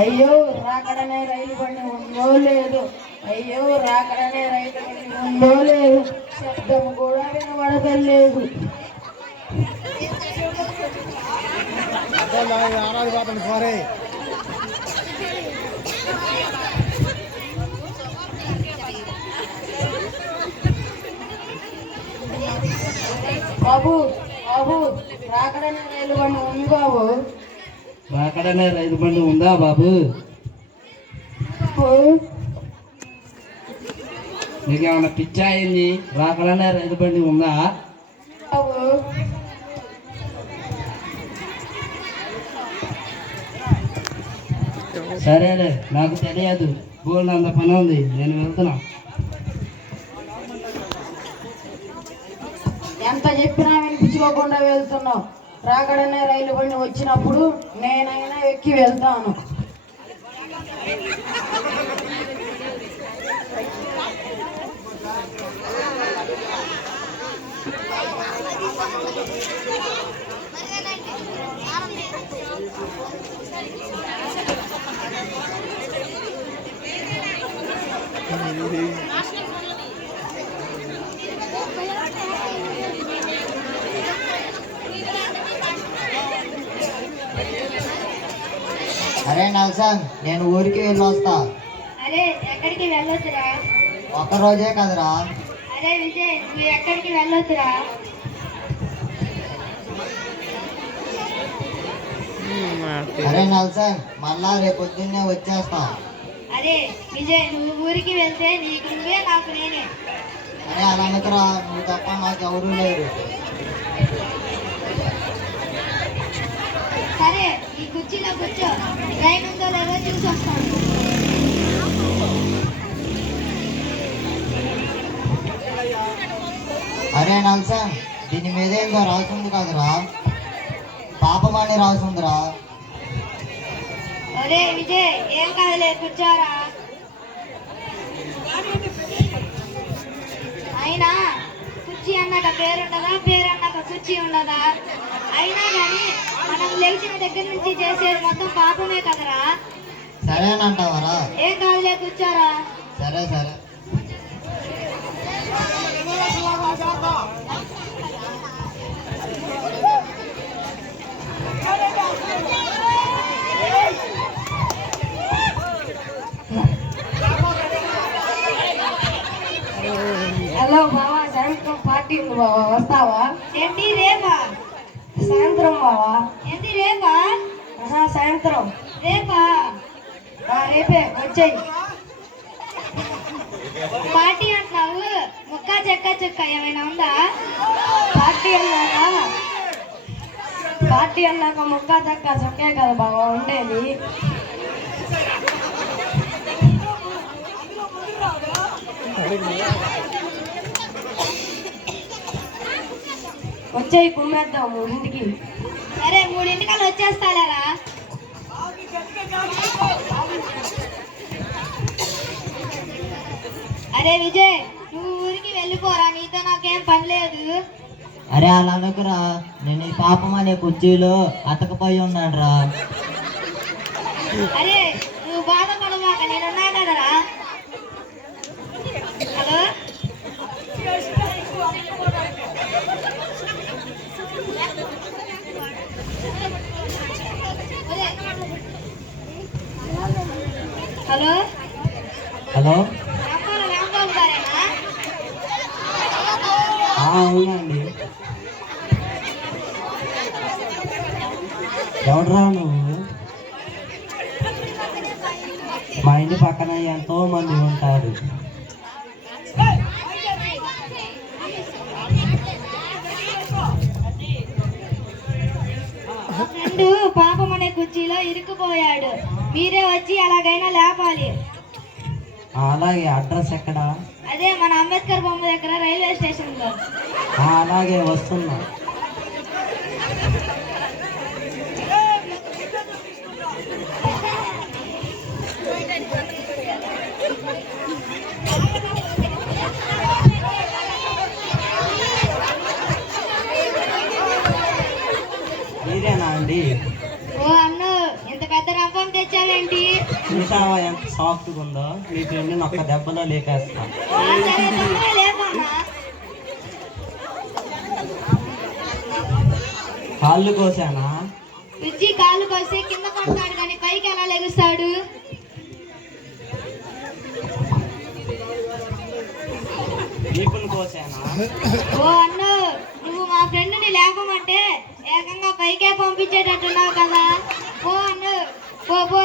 అయ్యో రాకడనే రైలు బండి ఉందో లేదు, అయ్యో రాకడనే రైలు బండి ఉందో లేదు, శబ్దం కూడా వినబడతలేదు. బాబు బాబు రాకడనే రైలు బండి ఉంది బాబు. రాకడనే రైలు బండి ఉందా బాబు? నీకేమన్నా పిచ్చా అయింది? రాకడనే రైలు బండి ఉందా బాబు? సరేలే, నాకు తెలియదు. బోల్డ్ అంత పని ఉంది, నేను వెళ్తున్నా. ఎంత చెప్పినా వినిపించుకోకుండా వెళ్తున్నావు. రాకడనే రైలు బండి వచ్చినప్పుడు నేనైనా ఎక్కి వెళ్తాను. అరే నల్సన్, నేను ఊరికి వెళ్ళి వస్తా. అరే ఎక్కడికి వెళ్ళొద్దురా? ఒక్కరోజే కదరా. అరే విజయ్, నువ్వు ఎక్కడికి వెళ్ళొద్దురా? అరే నల్సన్, మళ్ళా రేపు పొద్దున్నే వచ్చేస్తా. అరే విజయ్, నువ్వు ఊరికి వెళ్తే నీకు నువ్వే, నాకు నేనే. అరే అలా అనకురా, నువ్వు తప్ప నాకు ఎవరూ లేరు. సరే, ఈ కుర్చీలో కూర్చో, ట్రైన్ ఉందో లేదో చూసి వస్తాను. అరే నల్సన్, దీని మీద ఏందో రాసుంది కదరా, పాపమని రాసుందిరా. అరే విజయ్, ఏం కాదులే, కూర్చోరా. అయినా కుర్చీ అన్నాక పేరుండదా, పేరన్నాక కుర్చీ ఉండదా? అయినా కానీ మనం లేచిన దగ్గర నుంచి చేసేది మొత్తం పాపమే కదరా. సరేనంటావరా? ఏం కాదులే, కూర్చోరా. సరే సరే. హలో బావా, సాయంత్రం పార్టీ ఉంది బావా, వస్తావా? ఏంటి రేపా? సాయంత్రం బావా. ఏంటి రేపా? సాయంత్రం. రేపా? రేపే వచ్చేయి. పార్టీ అంటున్నావు, ముక్క చెక్క చుక్క ఏమైనా ఉందా? పార్టీ అన్నాక ముక్క చక్క చొక్కే కదా బావా ఉండేది. వచ్చేయి, కుమ్మేద్దాము ఇంటికి. సరే, 3:00 వచ్చేస్తాలేరా. అరే విజయ్, నువ్వు ఊరికి వెళ్ళిపోరా, నీతో నాకేం పని లేదు. అరే అలా అనకురా, నేను ఈ పాపం అనే కుర్చీలో అతకపోయి ఉన్నాడు రా. అరే నువ్వు బాధపడమాక, నేనున్నా కదరా. హలో, హలో హలో, రాంబాబు గారేనా? అవునండి. ఎవడరా నువ్వు? మా ఇంటి పక్కన ఎంతో మంది ఉంటారు. ఫ్రెండు పాపం అనే కుర్చీలో ఇరుక్కుపోయాడు, మీరే వచ్చి ఎలాగైనా లేపాలి. అలాగే, అడ్రస్ ఎక్కడా? అదే మన అంబేద్కర్ బొమ్మ దగ్గర, రైల్వే స్టేషన్ లో. అలాగే, వస్తున్నా. మీరేనా అండి? ఓ అన్ను, ఇంత పెద్ద రవ్వం తెచ్చావేంటి? చూసావా ఎంత సాఫ్ట్గా ఉందో? మీ ఫ్రెండ్ని ఒక్క దెబ్బలో లేపేస్తా. సరే తొందరగా లేపన్నా. కాళ్ళు కోసానా? పిచ్చి కాళ్ళు కోస్తే కింద పడతాడు కానీ పైకి ఎలా లెగుస్తాడు? వీపును కోసానా? ఓ అన్ను, నువ్వు మా ఫ్రెండ్ని లేపమంటే ఏకంగా పైకే పంపించేటట్టున్నావు కదా. ఓ అన్ను, పో పో.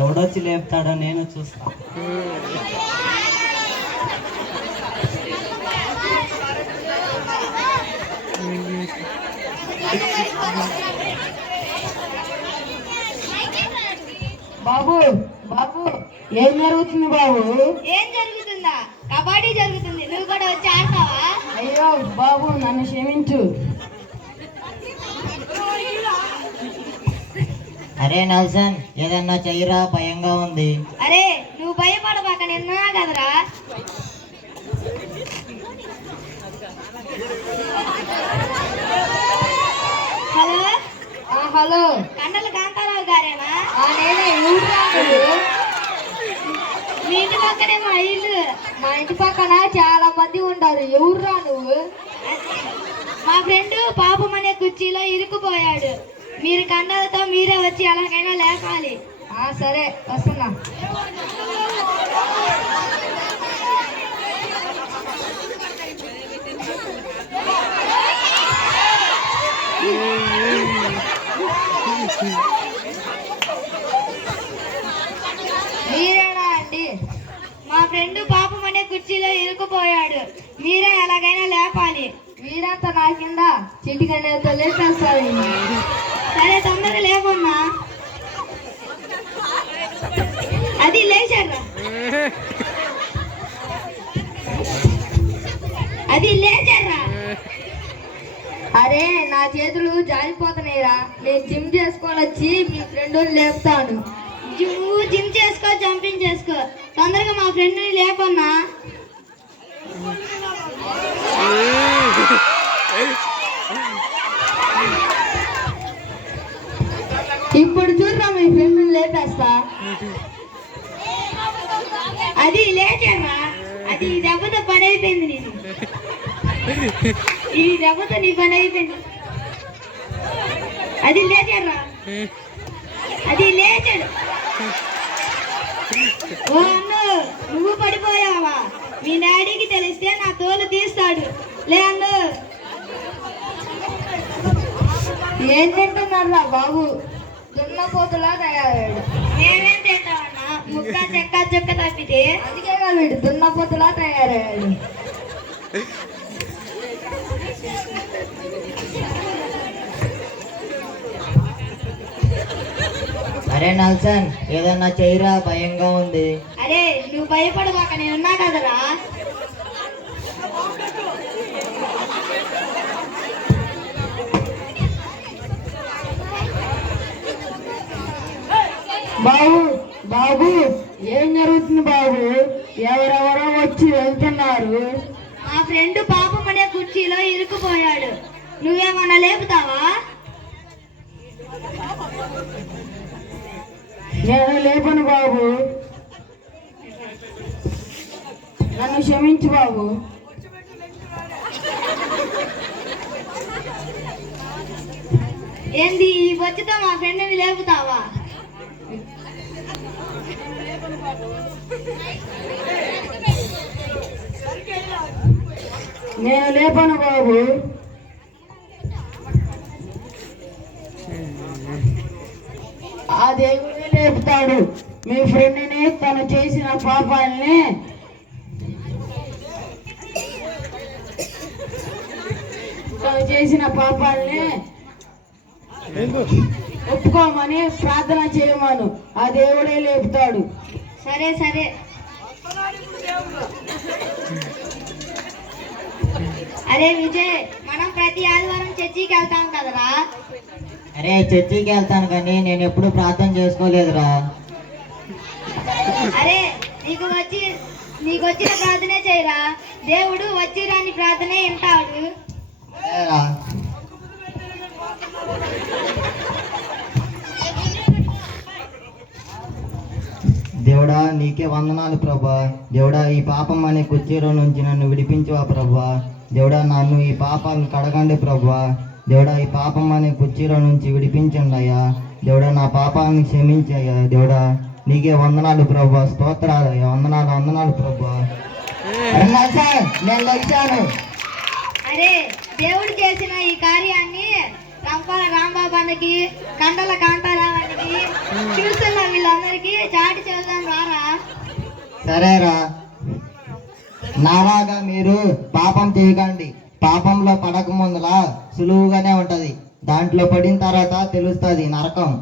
ఎవడొచ్చి లేపుతాడో నేను చూస్తా. బాబు బాబు ఏం జరుగుతుంది బాబు? ఏం జరుగుతుందా? కబడ్డీ జరుగుతుంది. నువ్వు కూడా వచ్చి ఆడతావా? అయ్యో బాబు నన్ను క్షమించు. అరే నెల్సన్, ఏదన్నా చెయ్యరా, భయంగా ఉంది. అరే నువ్వు భయపడబాక, నిన్నా కదరా. హలో హలో, కండల కాంతారావు గారేనా? నేనే. ఎవరు రాదు? మీ ఇంటి పక్కనే మా ఇల్లు. మా ఇంటి పక్కన చాలా మంది ఉంటారు. ఎవరు రా నువ్వు? మా ఫ్రెండ్ పాపం అనే కుర్చీలో ఇరుక్కుపోయాడు. మీరు కండలతో మీరే వచ్చి ఎలాగైనా లేపాలి. సరే వస్తున్నా. మీరేనా అండి? మా ఫ్రెండ్ పాపం అనే కుర్చీలో ఇరుక్కుపోయాడు. మీరే ఎలాగైనా లేపాలి. వీడంతా నా కింద చిటికనేతో లేపేస్తారు. సరే తొందరగా లేపమ్మా. అది లేచారా? అది లేచారా? అరే నా చేతులు జారిపోతున్నాయిరా. నేను జిమ్ చేసుకొని వచ్చి మీ ఫ్రెండ్ లేపుతాను. నువ్వు జిమ్ చేసుకో, జంపింగ్ చేసుకో. తొందరగా మా ఫ్రెండ్ని లేపన్నా. ఇప్పుడు చూడరా మీ ఫ్రెండ్ లేపేస్తా. అది లేచారా? అది ఈ దెబ్బతో పని అయిపోయింది. నేను ఈ దెబ్బతో నీ పని అయిపోయింది. అది లేచారా? అది లేచాడు. ఓ అన్ను, నువ్వు పడిపోయావా? మీ డాడీకి తెలిస్తే నా తోలు తీస్తాడు. లే అన్ను. ఏం తింటున్నారా బాబు? దున్నపోతులా తయారాడు. నేనేం తింటావన్నా? ముక్క చెక్క చుక్క తప్పితే. అందుకేగా వీడు దున్నపోతులా తయారయ్యాడు. అరే నెల్సన్, ఏదన్నా చెయ్యరా, భయంగా ఉంది. అరే నువ్వు భయపడబాక, నేనున్నా కదరా. బాబు బాబు ఏం జరుగుతుంది బాబు? ఎవరెవరో వచ్చి వెళ్తున్నారు. మా ఫ్రెండ్ పాపం అనే కుర్చీలో ఇరుక్కుపోయాడు. నువ్వేమన్నా లేపుతావా? నేను లేపను బాబు. నన్ను క్షమించు బాబు. ఏంది ఈ బొచ్చుతో మా ఫ్రెండ్ని లేపుతావా? నేను లేపను బాబు. ఆ దేవుడే లేపుతాడు. మీ ఫ్రెండ్ని తను చేసిన పాపాలని ఒప్పుకోమని ప్రార్థన చేయమను. ఆ దేవుడే లేపుతాడు. సరే సరే. అరే విజయ్, మనం ప్రతి ఆదివారం చర్చికి వెళ్తాం కదరా. అరే చర్చికి వెళ్తాను కానీ నేను ఎప్పుడు ప్రార్థన చేసుకోలేదురా. అరే నీకు వచ్చిన ప్రార్థనే చేయరా. దేవుడు వచ్చి రాని ప్రార్థనే వింటాడు. అదేరా. దేవుడా నీకే వందనాలు ప్రభా. దేవుడా ఈ పాపం అనే కుర్చీలో నుంచి నన్ను విడిపించవా ప్రభా. దేవుడా నన్ను ఈ పాపాలను కడగండి ప్రభా. దేవుడా ఈ పాపం అనే కుర్చీలో నుంచి విడిపించండి అయ్యా. దేవుడా నా పాపాలను క్షమించయ్యా. దేవుడా నీకే వందనాలు ప్రభా. స్తోత్రాలయ్యా. వందనాలు వందనాలు ప్రభా. సార్ నేను వచ్చాను. అరే దేవుడు చేసిన ఈ కార్యాన్ని రంపాల రాంబాబు అన్నకి, కండల కాంతారావానికి, చూస్తున్న వీళ్ళందరికీ చాటి చేద్దాం రారా. సరేరా. నాలాగా మీరు పాపం చేయకండి. పాపంలో పడక ముందులా సులువుగానే ఉంటది, దాంట్లో పడిన తర్వాత తెలుస్తుంది నరకం.